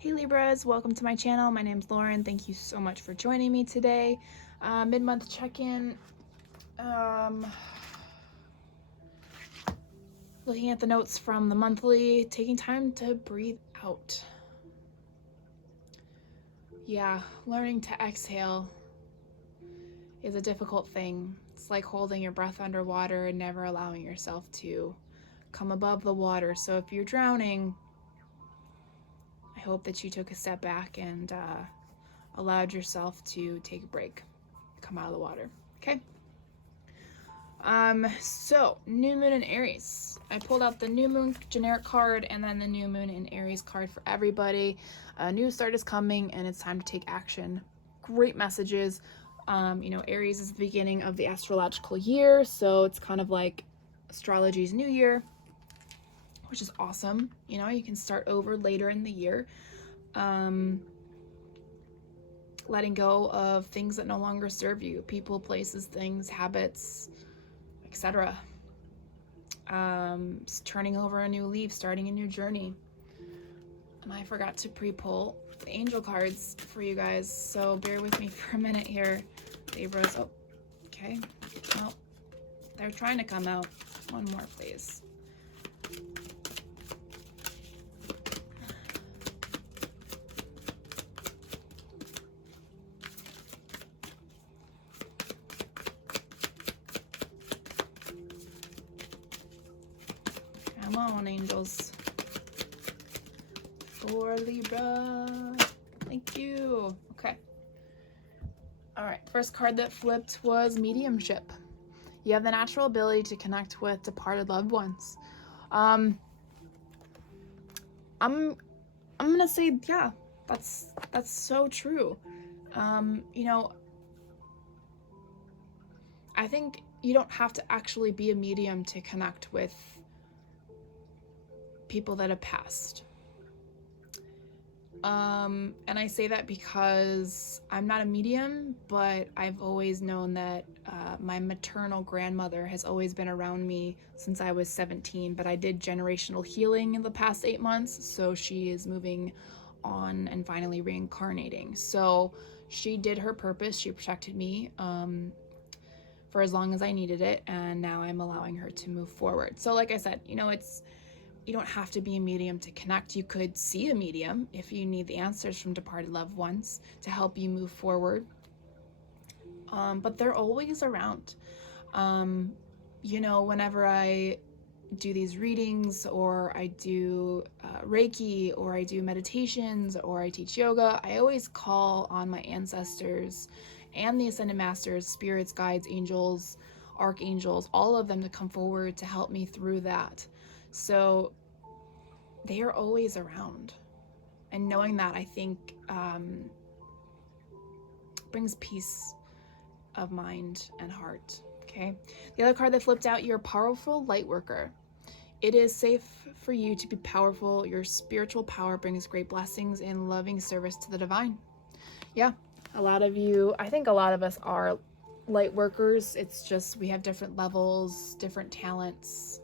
Hey Libras, welcome to my channel. My name's Lauren. Thank you so much for joining me today. Mid-month check-in. Looking at the notes from the monthly, taking time to breathe out. Yeah, learning to exhale is a difficult thing. It's like holding your breath underwater and never allowing yourself to come above the water. So if you're drowning, I hope that you took a step back and allowed yourself to take a break, come out of the water. Okay. So new moon in Aries. I pulled out the new moon generic card and then the new moon in Aries card for everybody. A new start is coming and it's time to take action. Great messages. Aries is the beginning of the astrological year, so it's kind of like astrology's new year, which is awesome. You can start over later in the year. Letting go of things that no longer serve you, people, places, things, habits, etc. Turning over a new leaf, starting a new journey. And I forgot to pre-pull the angel cards for you guys, so bear with me for a minute here. Libras. Oh, okay. Well, they're trying to come out. One more, please. Come on, angels. For Libra. Thank you. Okay. All right. First card that flipped was mediumship. You have the natural ability to connect with departed loved ones. I'm gonna say, yeah, that's so true. I think you don't have to actually be a medium to connect with people that have passed. And I say that because I'm not a medium, but I've always known that my maternal grandmother has always been around me since I was 17, but I did generational healing in the past 8 months, so she is moving on and finally reincarnating. So she did her purpose. She protected me for as long as I needed it, and now I'm allowing her to move forward. So like I said, you don't have to be a medium to connect. You could see a medium if you need the answers from departed loved ones to help you move forward. But they're always around. Whenever I do these readings, or I do Reiki, or I do meditations, or I teach yoga, I always call on my ancestors and the Ascended Masters, spirits, guides, angels, archangels, all of them to come forward to help me through that. So they are always around. And knowing that, I think, brings peace of mind and heart. Okay. The other card that flipped out, you're a powerful light worker. It is safe for you to be powerful. Your spiritual power brings great blessings in loving service to the divine. Yeah. I think a lot of us are light workers. It's just we have different levels, different talents.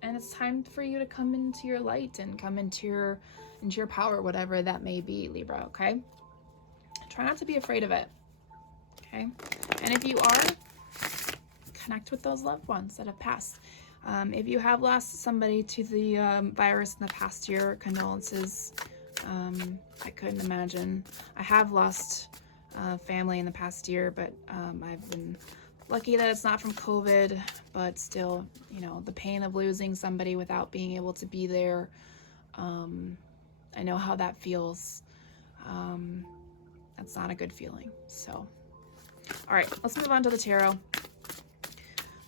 And it's time for you to come into your light and come into your power, whatever that may be, Libra, okay? Try not to be afraid of it, okay? And if you are, connect with those loved ones that have passed. If you have lost somebody to the virus in the past year, condolences. I couldn't imagine. I have lost family in the past year, but I've been lucky that it's not from COVID, but still, the pain of losing somebody without being able to be there, I know how that feels. That's not a good feeling. So, all right, let's move on to the tarot.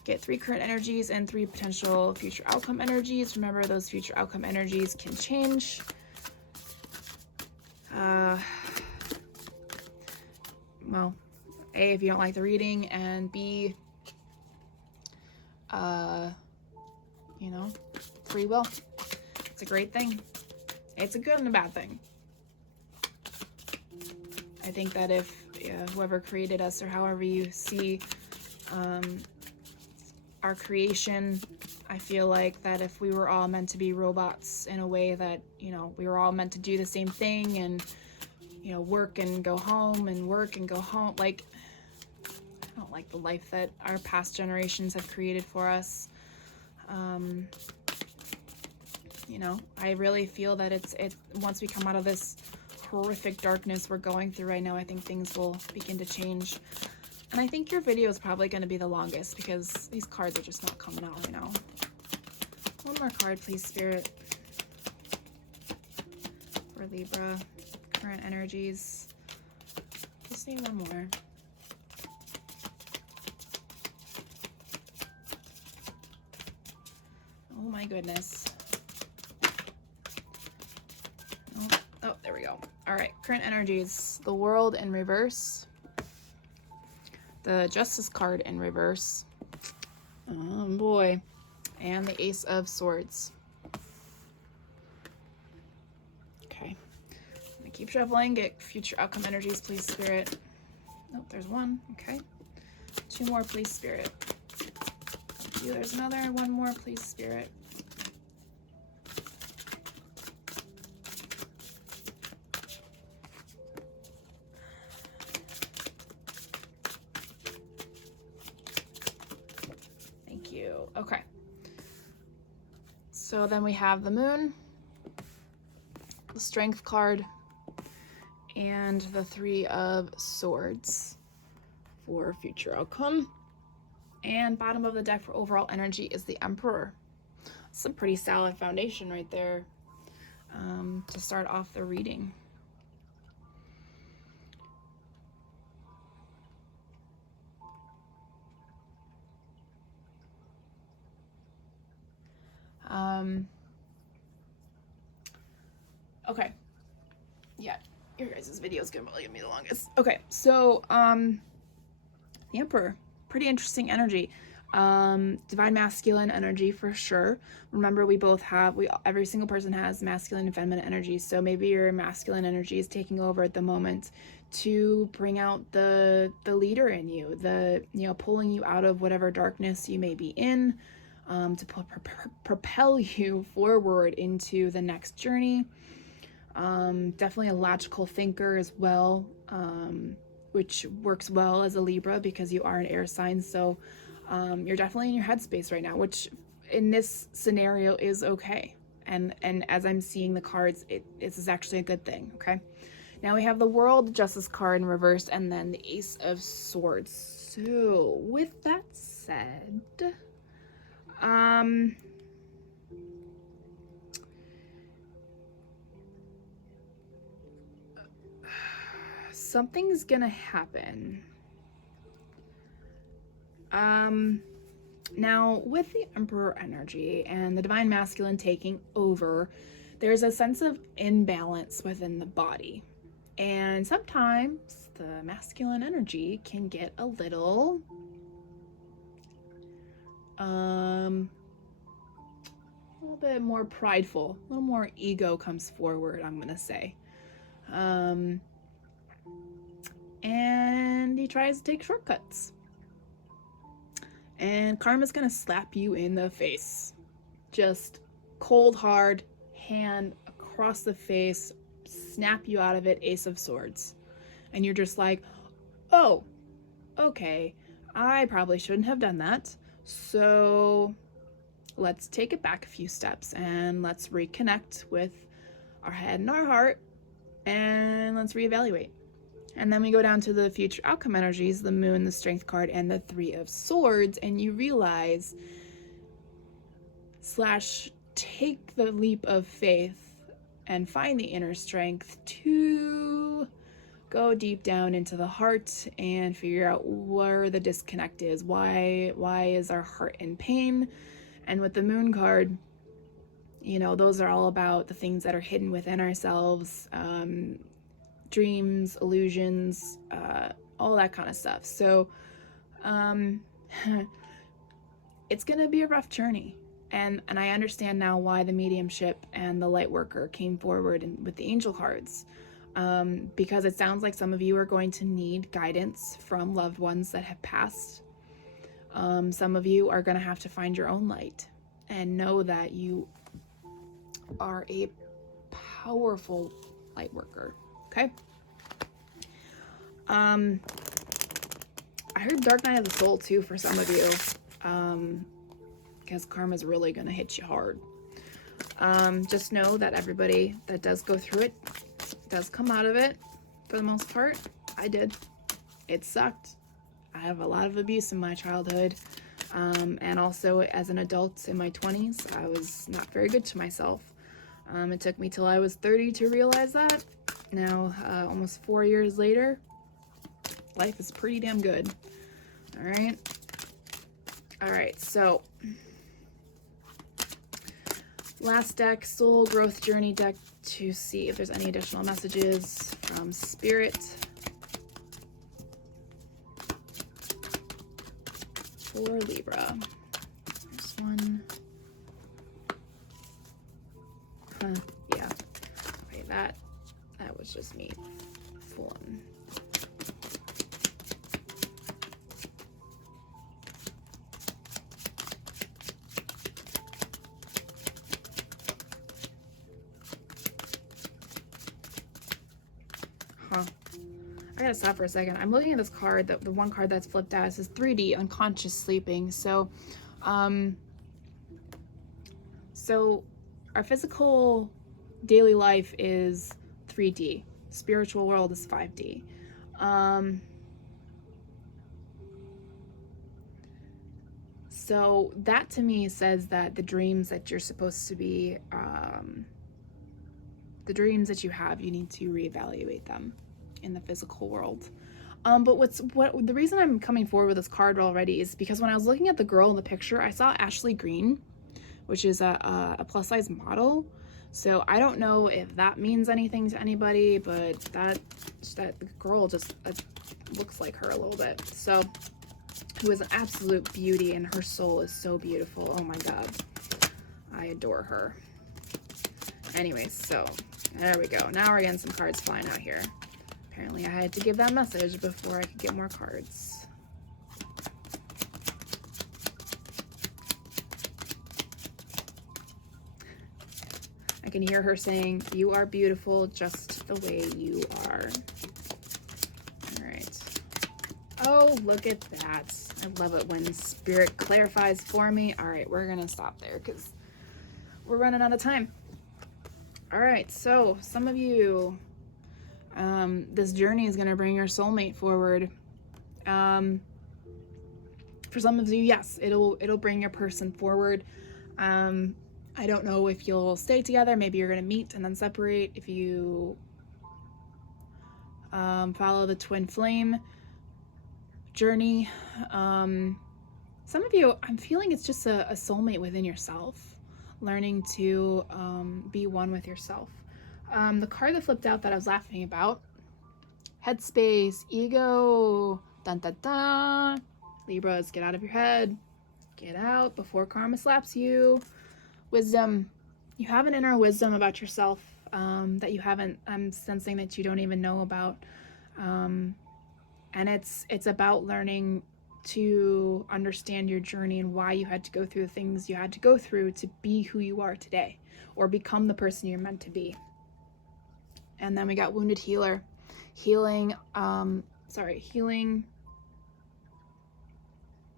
Get 3 current energies and 3 potential future outcome energies. Remember, those future outcome energies can change. Well, A, if you don't like the reading, and B, free will. It's a great thing. It's a good and a bad thing. I think that if whoever created us, or however you see our creation, I feel like that if we were all meant to be robots in a way that, you know, we were all meant to do the same thing and, you know, work and go home and work and go home, like, I don't like the life that our past generations have created for us. You know, I really feel that it's once we come out of this horrific darkness we're going through right now, I think things will begin to change. And I think your video is probably going to be the longest because these cards are just not coming out right now. One more card, please, Spirit. For Libra, current energies. Just need one more. Oh my goodness. Oh, there we go. All right, current energies. The World in reverse. The Justice card in reverse. Oh boy. And the Ace of Swords. Okay. I'm gonna keep shuffling, get future outcome energies, please, Spirit. Oh, there's one. Okay. Two more, please, Spirit. Thank you. There's another. One more, please, Spirit. Thank you. Okay. So then we have the Moon, the Strength card, and the Three of Swords for future outcome. And bottom of the deck for overall energy is the Emperor. It's a pretty solid foundation right there to start off the reading. Okay. Yeah, your guys' video is gonna really give me the longest. Okay, so the Emperor, pretty interesting energy. Divine masculine energy for sure. Remember, we both have, every single person has masculine and feminine energy. So maybe your masculine energy is taking over at the moment to bring out the leader in you, pulling you out of whatever darkness you may be in, to propel you forward into the next journey. Definitely a logical thinker as well, which works well as a Libra because you are an air sign. So you're definitely in your headspace right now, which in this scenario is okay. And as I'm seeing the cards, this is actually a good thing. Okay. Now we have the World Justice card in reverse and then the Ace of Swords. So with that said, something's gonna happen. Now with the Emperor energy and the Divine Masculine taking over, there's a sense of imbalance within the body. And sometimes the masculine energy can get a little bit more prideful, a little more ego comes forward, I'm gonna say. And he tries to take shortcuts. And karma's gonna slap you in the face. Just cold, hard hand across the face, snap you out of it, Ace of Swords. And you're just like, oh, okay, I probably shouldn't have done that. So let's take it back a few steps and let's reconnect with our head and our heart and let's reevaluate. And then we go down to the future outcome energies, the Moon, the Strength card, and the Three of Swords, and you realize / take the leap of faith and find the inner strength to go deep down into the heart and figure out where the disconnect is. Why is our heart in pain? And with the Moon card, those are all about the things that are hidden within ourselves, dreams, illusions, all that kind of stuff. So it's gonna be a rough journey, and I understand now why the mediumship and the light worker came forward with the angel cards, because it sounds like some of you are going to need guidance from loved ones that have passed. Some of you are going to have to find your own light and know that you are a powerful light worker. Okay. I heard Dark Night of the Soul too for some of you, because karma's really gonna hit you hard. Just know that everybody that does go through it does come out of it for the most part. I did. It sucked. I have a lot of abuse in my childhood, and also as an adult in my 20s, I was not very good to myself. It took me till I was 30 to realize that. Now, almost 4 years later, life is pretty damn good. All right. All right. So last deck, Soul Growth Journey deck, to see if there's any additional messages from Spirit for Libra. There's one. Yeah. Okay, that was just me fooling. I gotta stop for a second. I'm looking at this card, the one card that's flipped out. It says 3D, unconscious sleeping. So our physical daily life is 3D. Spiritual world is 5D. So that to me says that the dreams that you're supposed to be, the dreams that you have, you need to reevaluate them in the physical world. But the reason I'm coming forward with this card already is because when I was looking at the girl in the picture, I saw Ashley Green, which is a plus size model. So I don't know if that means anything to anybody, but that girl just looks like her a little bit. So, who is an absolute beauty, and her soul is so beautiful. Oh my God, I adore her. Anyways, so there we go. Now we're getting some cards flying out here. Apparently I had to give that message before I could get more cards. I can hear her saying, "You are beautiful just the way you are." All right. Oh, look at that. I love it when Spirit clarifies for me. All right, we're going to stop there because we're running out of time. All right, so some of you, this journey is going to bring your soulmate forward. For some of you, yes, it'll bring your person forward. I don't know if you'll stay together. Maybe you're going to meet and then separate. If you follow the twin flame journey, some of you, I'm feeling it's just a soulmate within yourself, learning to be one with yourself. The card that flipped out that I was laughing about, headspace, ego, dun dun dun. Libras, get out of your head. Get out before karma slaps you. Wisdom. You have an inner wisdom about yourself that you haven't, I'm sensing that you don't even know about. And it's about learning to understand your journey and why you had to go through the things you had to go through to be who you are today, or become the person you're meant to be. And then we got wounded healer. Healing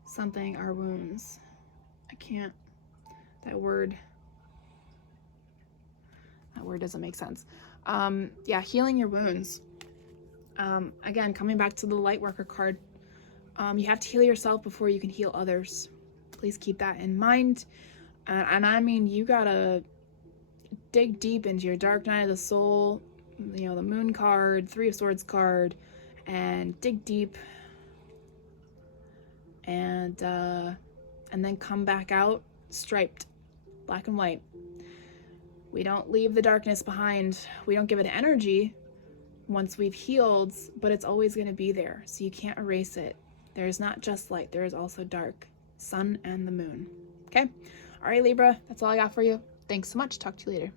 something, our wounds. I can't, that word doesn't make sense. Yeah, healing your wounds. Again, coming back to the light worker card, you have to heal yourself before you can heal others. Please keep that in mind. And I mean, you gotta dig deep into your Dark Night of the Soul, you know, the Moon card, Three of Swords card, and dig deep, and then come back out striped, black and white. We don't leave the darkness behind. We don't give it energy once we've healed, but it's always going to be there, so you can't erase it. There is not just light, there is also dark, sun and the moon. Okay? All right, Libra, that's all I got for you. Thanks so much. Talk to you later.